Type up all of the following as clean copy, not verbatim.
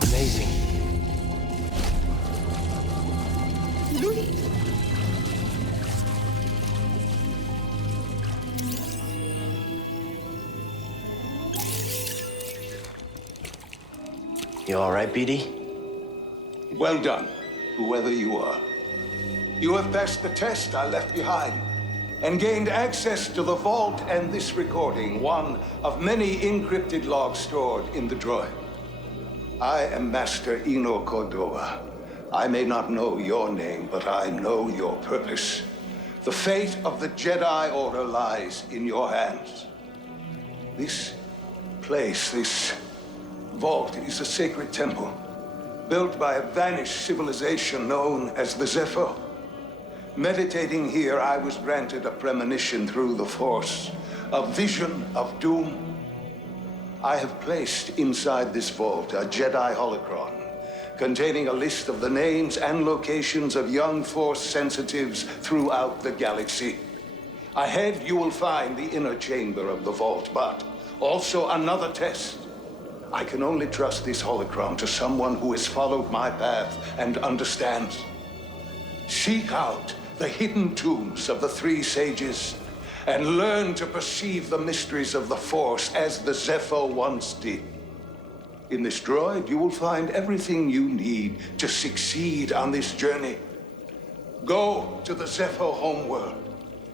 Amazing. You all right, BD? Well done, whoever you are. You have passed the test I left behind and gained access to the vault and this recording, one of many encrypted logs stored in the droid. I am Master Eno Cordova. I may not know your name, but I know your purpose. The fate of the Jedi Order lies in your hands. This place, this vault, is a sacred temple, built by a vanished civilization known as the Zepho. Meditating here, I was granted a premonition through the Force, a vision of doom. I have placed inside this vault a Jedi holocron containing a list of the names and locations of young Force sensitives throughout the galaxy. Ahead, you will find the inner chamber of the vault, but also another test. I can only trust this holocron to someone who has followed my path and understands. Seek out the hidden tombs of the three sages and learn to perceive the mysteries of the Force as the Zepho once did. In this droid, you will find everything you need to succeed on this journey. Go to the Zepho homeworld.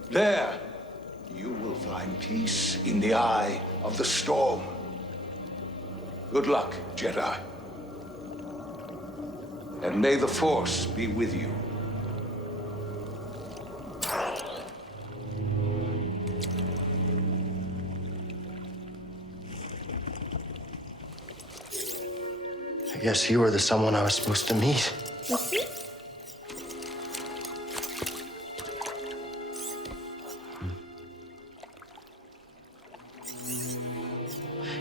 There, you will find peace in the eye of the storm. Good luck, Jedi. And may the Force be with you. I guess you were the someone I was supposed to meet.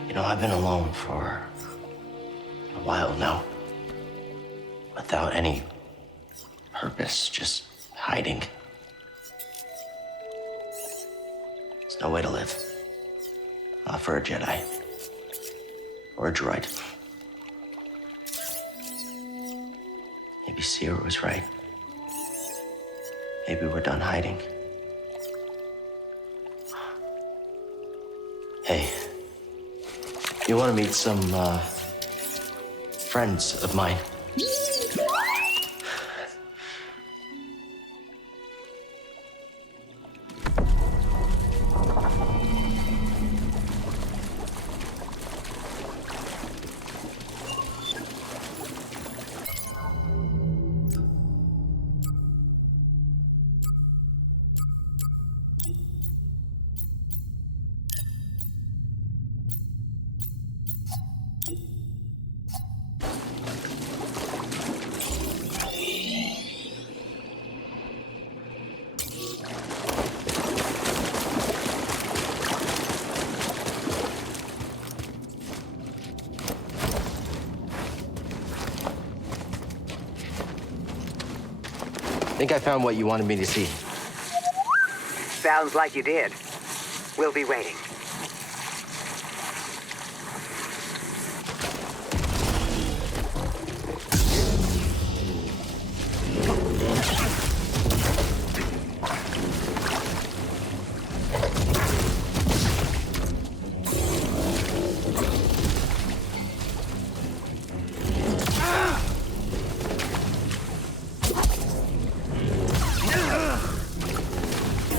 You know, I've been alone for a while now. Without any purpose, just hiding. There's no way to live. Not for a Jedi. Or a droid. Maybe Sierra was right. Maybe we're done hiding. Hey, you want to meet some, friends of mine? I think I found what you wanted me to see. Sounds like you did. We'll be waiting.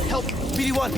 Help! BD-1!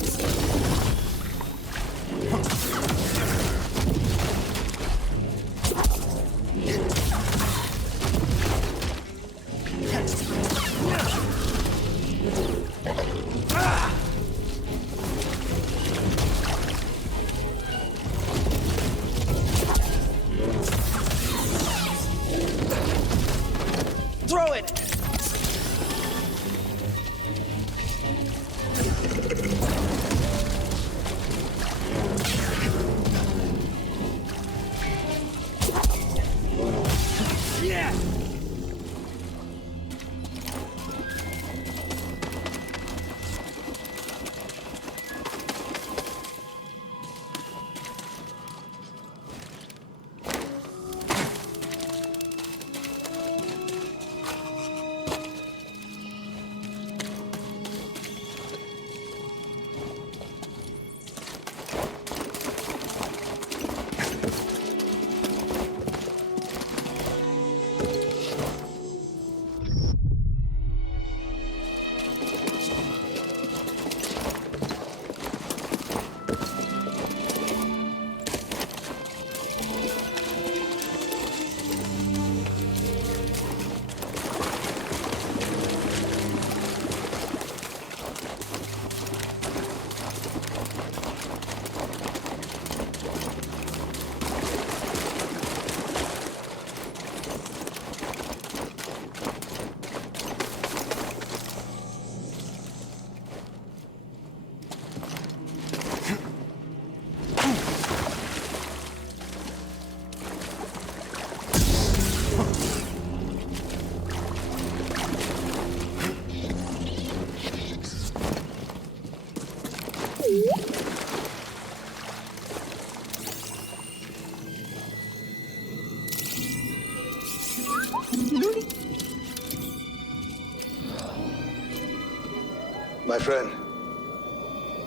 My friend,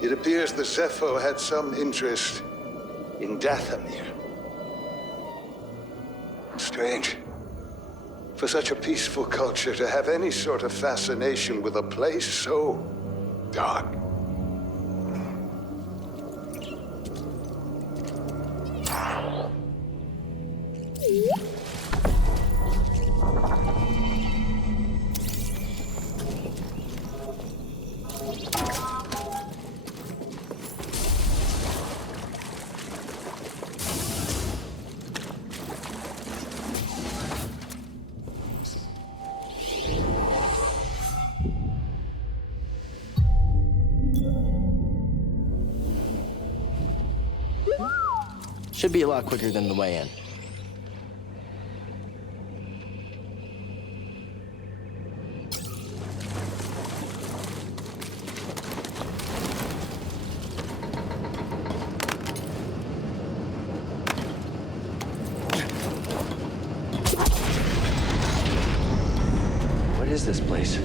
it appears the Zepho had some interest in Dathomir. Strange. For such a peaceful culture to have any sort of fascination with a place so dark. Should be a lot quicker than the way in. What is this place?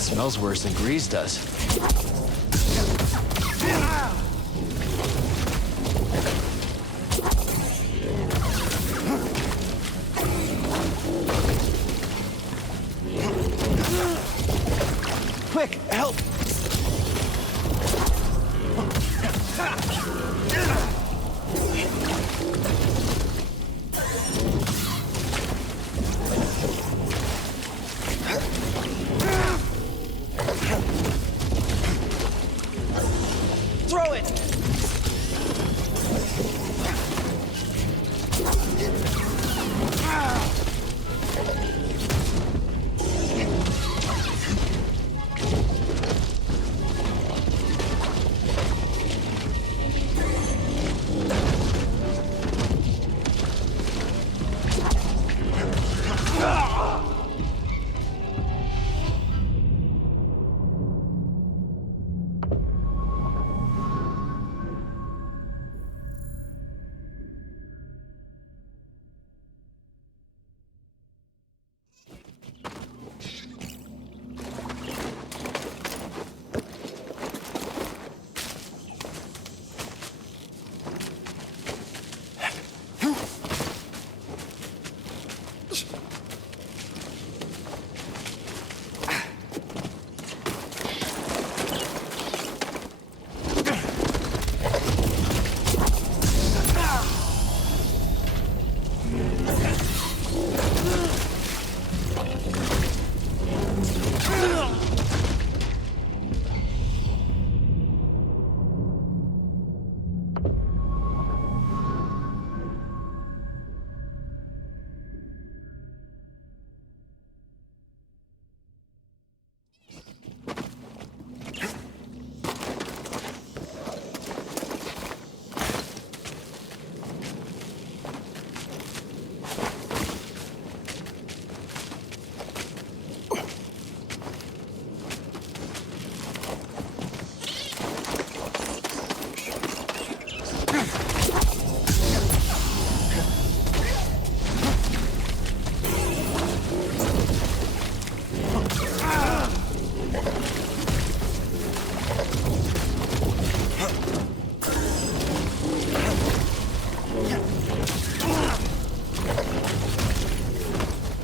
Smells worse than grease does. Quick, help! Throw it!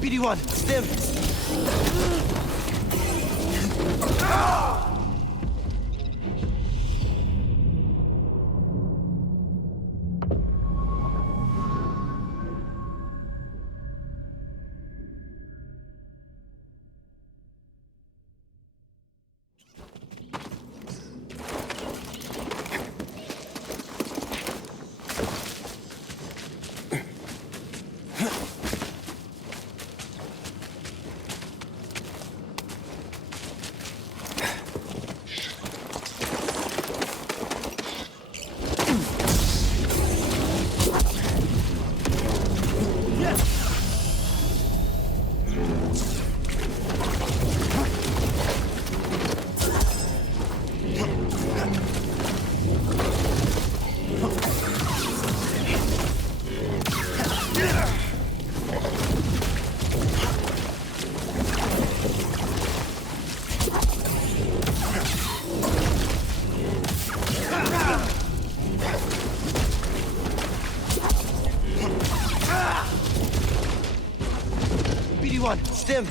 BD1, stim! BD1, stim!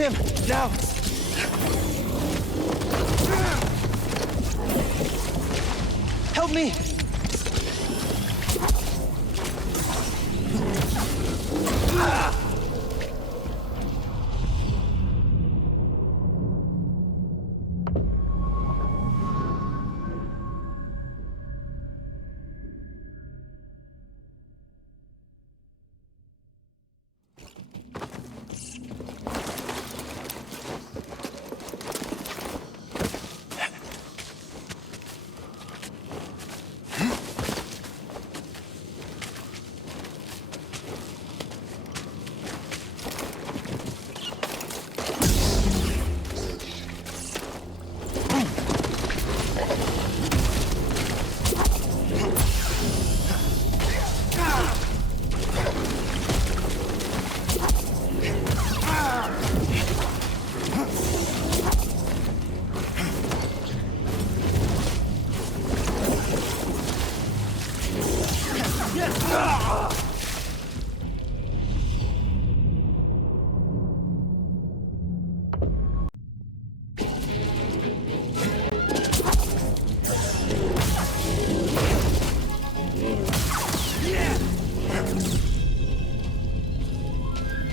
Stim, now! Help me!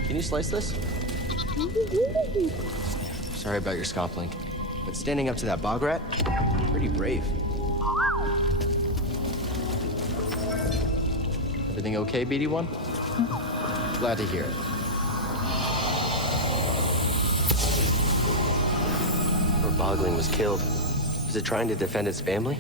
Can you slice this? Sorry about your scomp link, but standing up to that bog rat, pretty brave. Everything okay, BD1? Glad to hear it. Or Bogling was killed. Was it trying to defend its family?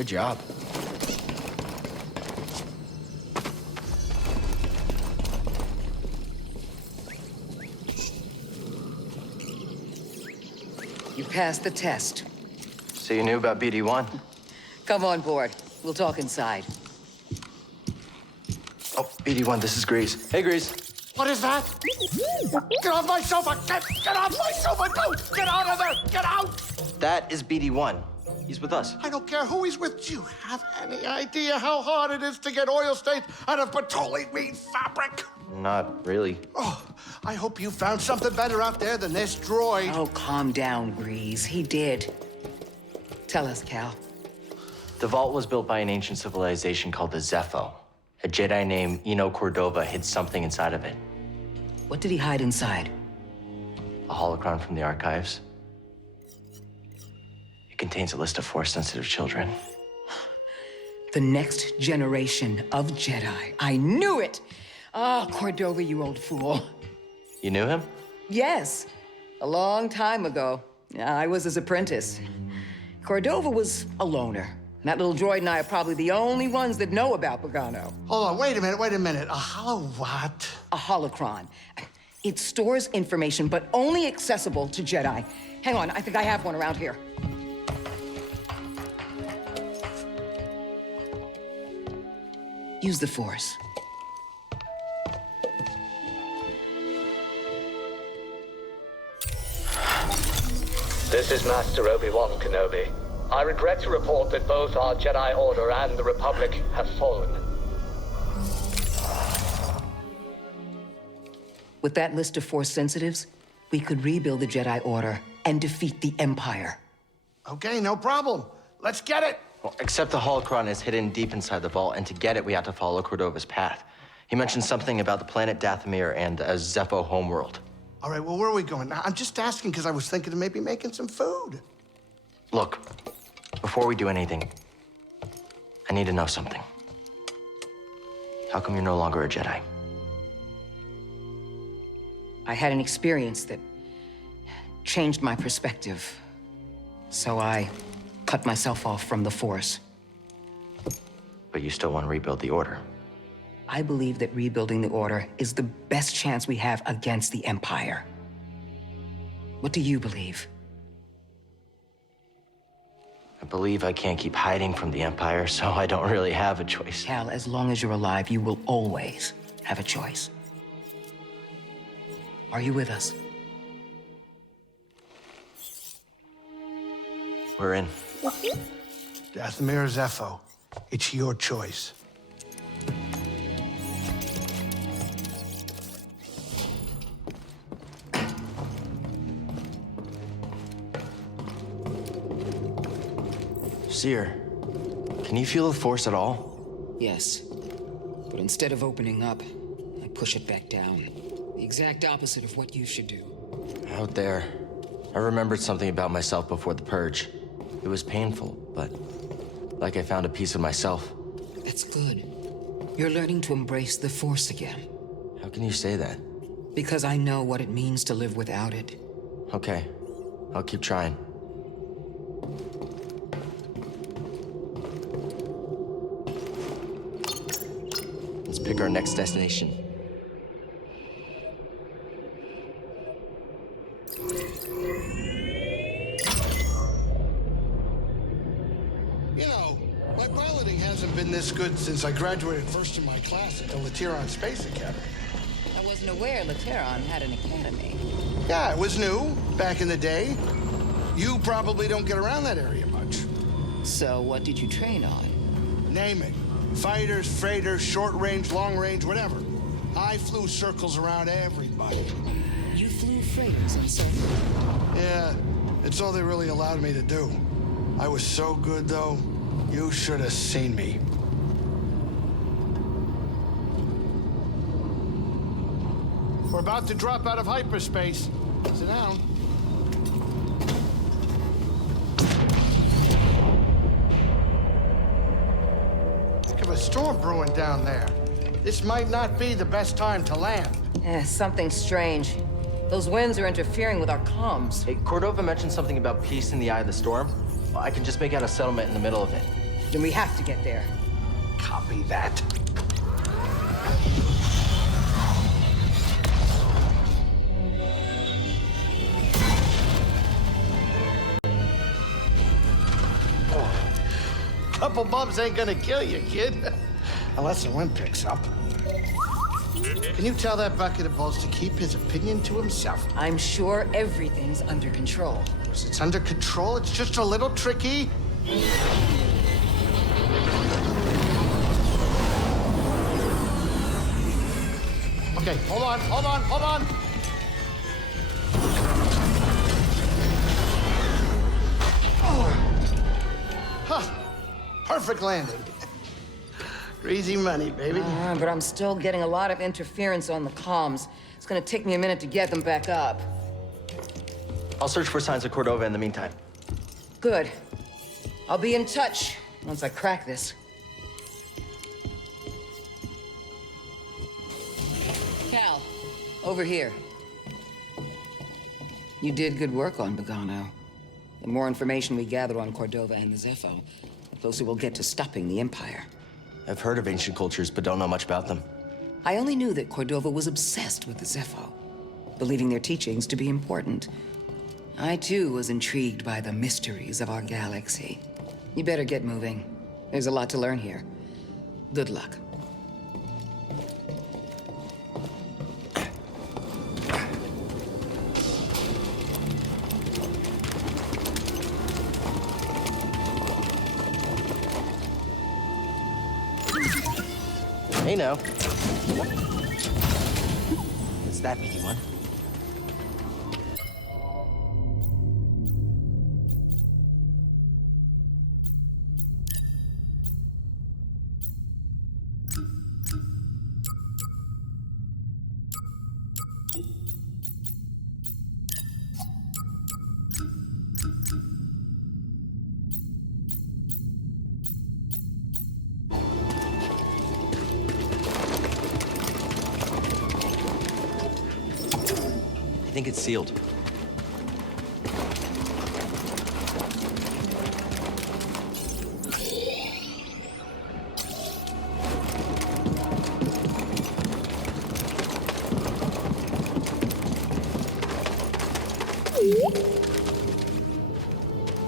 Good job. You passed the test. So you knew about BD-1? Come on board. We'll talk inside. Oh, BD-1, this is Grease. Hey, Grease. What is that? Get off my sofa! Get off my sofa! Don't! Get out of there! Get out! That is BD-1. He's with us. I don't care who he's with. Do you have any idea how hard it is to get oil stains out of petroleum fabric? Not really. Oh, I hope you found something better out there than this droid. Oh, calm down, Grease. He did. Tell us, Cal. The vault was built by an ancient civilization called the Zepho. A Jedi named Eno Cordova hid something inside of it. What did he hide inside? A holocron from the archives. It contains a list of Force-sensitive children. The next generation of Jedi. I knew it! Oh, Cordova, you old fool. You knew him? Yes, a long time ago. I was his apprentice. Cordova was a loner. That little droid and I are probably the only ones that know about Pagano. Hold on, wait a minute. A hollow what? A holocron. It stores information, but only accessible to Jedi. Hang on, I think I have one around here. Use the Force. This is Master Obi-Wan Kenobi. I regret to report that both our Jedi Order and the Republic have fallen. With that list of Force sensitives, we could rebuild the Jedi Order and defeat the Empire. Okay, no problem. Let's get it. Well, except the holocron is hidden deep inside the vault, and to get it, we have to follow Cordova's path. He mentioned something about the planet Dathomir and a Zepho homeworld. All right, well, where are we going? Now, I'm just asking because I was thinking of maybe making some food. Look, before we do anything, I need to know something. How come you're no longer a Jedi? I had an experience that changed my perspective. So I cut myself off from the Force. But you still want to rebuild the Order. I believe that rebuilding the Order is the best chance we have against the Empire. What do you believe? I believe I can't keep hiding from the Empire, so I don't really have a choice. Cal, as long as you're alive, you will always have a choice. Are you with us? We're in. Dathomir Zepho, it's your choice. Seer, can you feel the Force at all? Yes. But instead of opening up, I push it back down. The exact opposite of what you should do. Out there, I remembered something about myself before the Purge. It was painful, but like I found a piece of myself. That's good. You're learning to embrace the Force again. How can you say that? Because I know what it means to live without it. Okay, I'll keep trying. Let's pick our next destination. You know, my piloting hasn't been this good since I graduated first in my class at the Lateron Space Academy. I wasn't aware Lateron had an academy. Yeah, it was new back in the day. You probably don't get around that area much. So what did you train on? Name it. Fighters, freighters, short range, long range, whatever. I flew circles around everybody. You flew freighters and so. Yeah, it's all they really allowed me to do. I was so good, though. You should have seen me. We're about to drop out of hyperspace. Sit down. Think of a storm brewing down there. This might not be the best time to land. Something strange. Those winds are interfering with our comms. Hey, Cordova mentioned something about peace in the eye of the storm. Well, I can just make out a settlement in the middle of it. Then we have to get there. Copy that. Couple bumps ain't gonna kill you, kid. Unless the wind picks up. Can you tell that bucket of balls to keep his opinion to himself? I'm sure everything's under control. It's under control, it's just a little tricky. Okay, hold on. Huh. Perfect landing. Easy money, baby. But I'm still getting a lot of interference on the comms. It's gonna take me a minute to get them back up. I'll search for signs of Cordova in the meantime. Good. I'll be in touch once I crack this. Cal, over here. You did good work on Bogano. The more information we gather on Cordova and the Zepho, the closer we'll get to stopping the Empire. I've heard of ancient cultures, but don't know much about them. I only knew that Cordova was obsessed with the Zepho, believing their teachings to be important. I, too, was intrigued by the mysteries of our galaxy. You better get moving. There's a lot to learn here. Good luck. Hey now. It's that meaty one. I think it's sealed.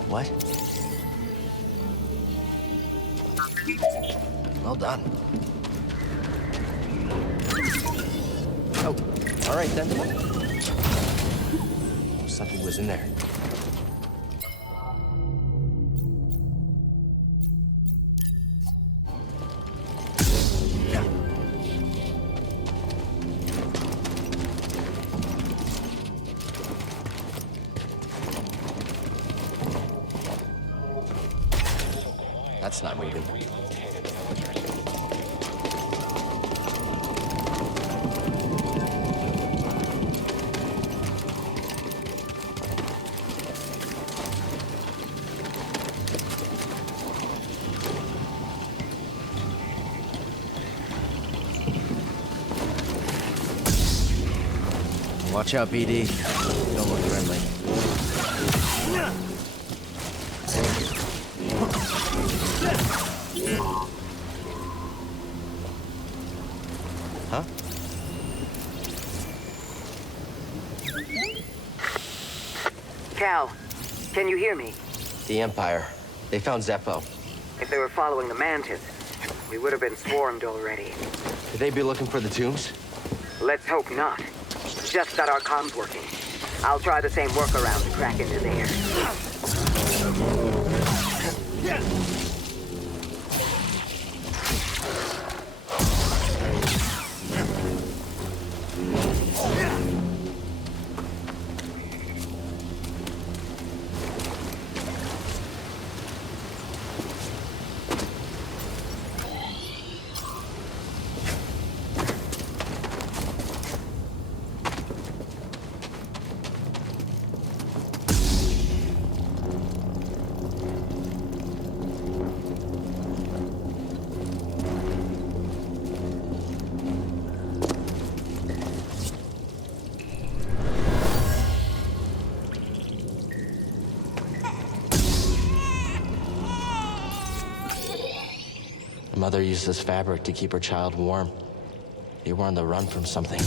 What? Well done. Oh, all right then. Something was in there. That's not moving. Watch out, BD. Don't look friendly. Huh? Cal, can you hear me? The Empire. They found Zepho. If they were following the Mantis, we would have been swarmed already. Could they be looking for the tombs? Let's hope not. Just got our comms working. I'll try the same workaround to crack into there. The mother used this fabric to keep her child warm. They were on the run from something.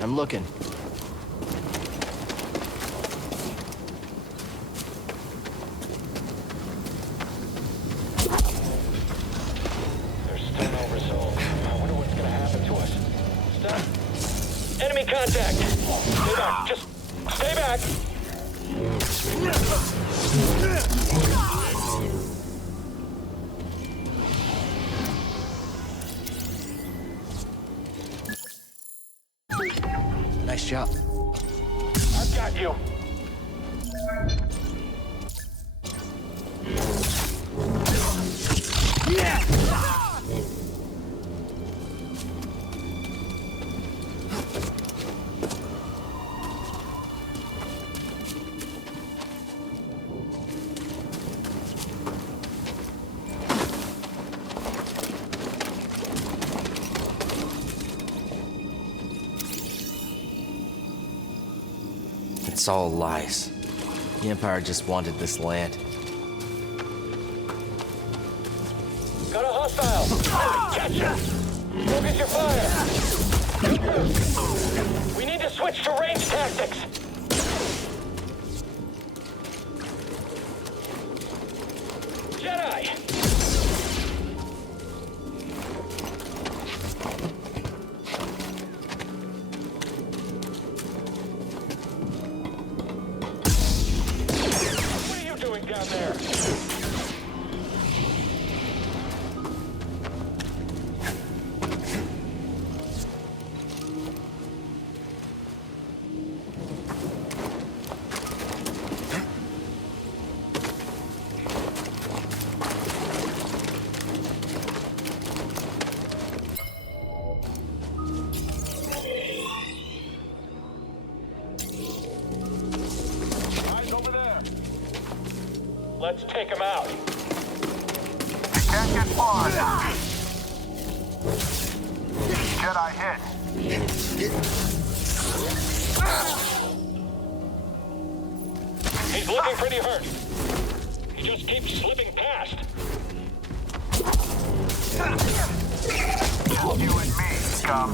I'm looking. There's still no result. I wonder what's gonna happen to us. Stop. Enemy contact! Stay back. Just stay back! Nice job. I've got you. It's all lies. The Empire just wanted this land. Got a hostile! Catch him! Focus your fire! We need to switch to range tactics! Jedi! What are you doing down there? Let's take him out. Can't get far. Jedi hit. He's looking pretty hurt. He just keeps slipping past. You and me, scum.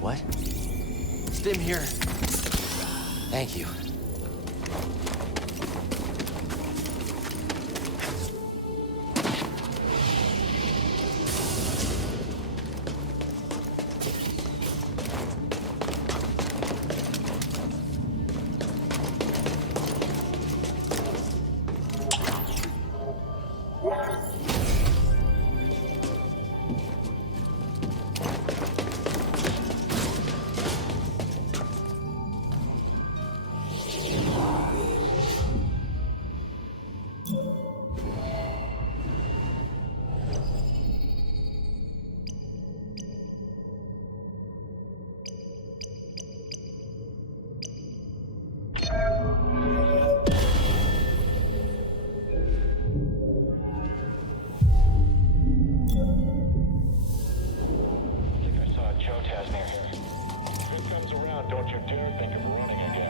What? Stim here. Thank you. Don't you dare think of running again.